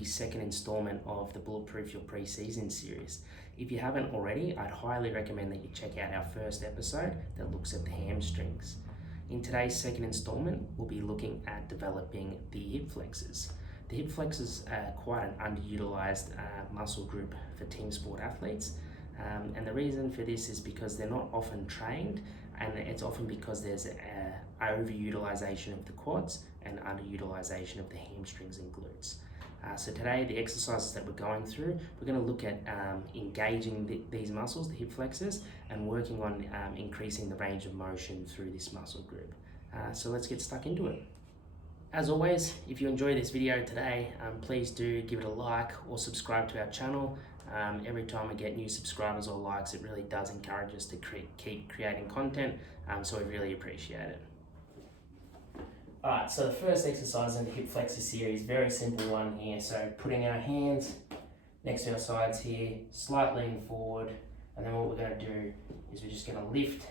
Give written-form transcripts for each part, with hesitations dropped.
the second installment of the Bulletproof Your Pre-Season series. If you haven't already, I'd highly recommend that you check out our first episode that looks at the hamstrings. In today's second installment, we'll be looking at developing the hip flexors. The hip flexors are quite an underutilized muscle group for team sport athletes. And the reason for this is because they're not often trained, and it's often because there's overutilization of the quads and underutilization of the hamstrings and glutes. So today, the exercises that we're going through, we're going to look at engaging these muscles, the hip flexors, and working on increasing the range of motion through this muscle group. So let's get stuck into it. As always, if you enjoy this video today, please do give it a like or subscribe to our channel. Every time we get new subscribers or likes, it really does encourage us to keep creating content, so we really appreciate it. Alright, so the first exercise in the hip flexor series, very simple one here. So putting our hands next to our sides here, slight lean forward, and then what we're going to do is we're just going to lift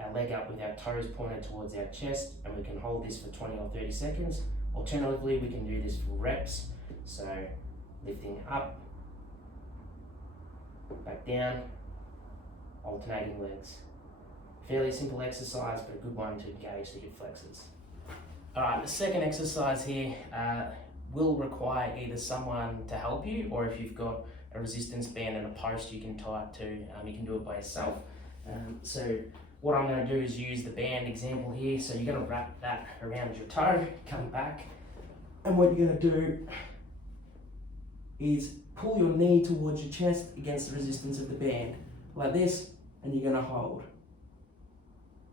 our leg up with our toes pointed towards our chest, and we can hold this for 20 or 30 seconds. Alternatively, we can do this for reps. So lifting up, back down, alternating legs. Fairly simple exercise, but a good one to engage the hip flexors. Alright, the second exercise here will require either someone to help you, or if you've got a resistance band and a post you can tie it to, you can do it by yourself. So what I'm going to do is use the band example here. So you're going to wrap that around your toe, come back, and what you're going to do is pull your knee towards your chest against the resistance of the band, like this, and you're going to hold.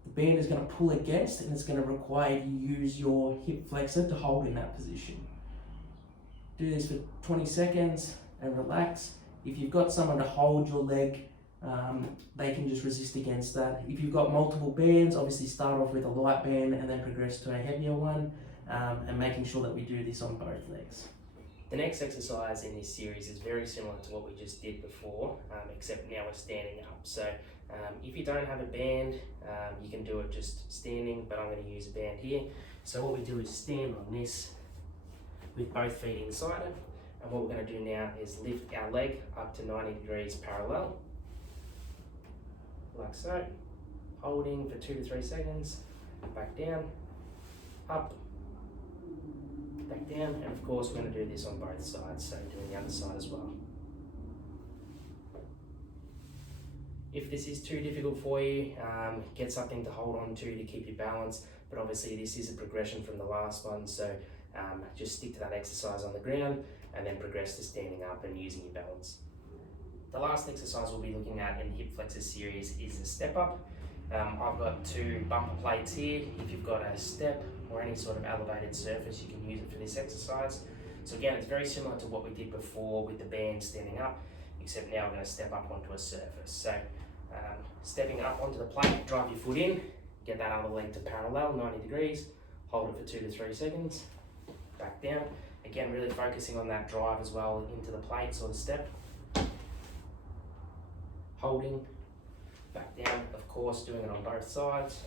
The band is going to pull against, and it's going to require you to use your hip flexor to hold in that position. Do this for 20 seconds and relax. If you've got someone to hold your leg, they can just resist against that. If you've got multiple bands, obviously start off with a light band and then progress to a heavier one, and making sure that we do this on both legs. The next exercise in this series is very similar to what we just did before, except now we're standing up. So if you don't have a band, you can do it just standing, but I'm going to use a band here. So what we do is stand on this with both feet inside it, and what we're going to do now is lift our leg up to 90 degrees parallel, like so, holding for 2 to 3 seconds, back down, up, back down, and of course we're going to do this on both sides, so doing the other side as well. If this is too difficult for you, get something to hold on to keep your balance, but obviously this is a progression from the last one, so just stick to that exercise on the ground and then progress to standing up and using your balance. The last exercise we'll be looking at in the hip flexor series is a step up. I've got 2 bumper plates here. If you've got a step or any sort of elevated surface, you can use it for this exercise. So again, it's very similar to what we did before with the band standing up, except now we're going to step up onto a surface. So stepping up onto the plate, drive your foot in, get that other leg to parallel, 90 degrees, hold it for 2 to 3 seconds, back down. Again, really focusing on that drive as well into the plates or the step. Holding, back down, of course, doing it on both sides.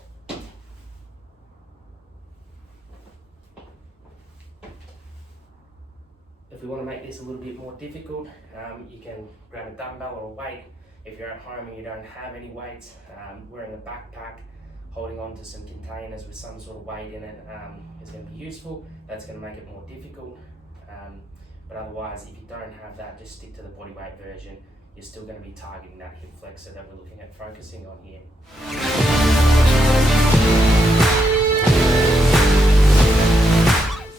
If we want to make this a little bit more difficult, you can grab a dumbbell or a weight. If you're at home and you don't have any weights, wearing a backpack, holding on to some containers with some sort of weight in it is going to be useful. That's going to make it more difficult. But otherwise, if you don't have that, just stick to the body weight version. You're still going to be targeting that hip flexor that we're looking at focusing on here.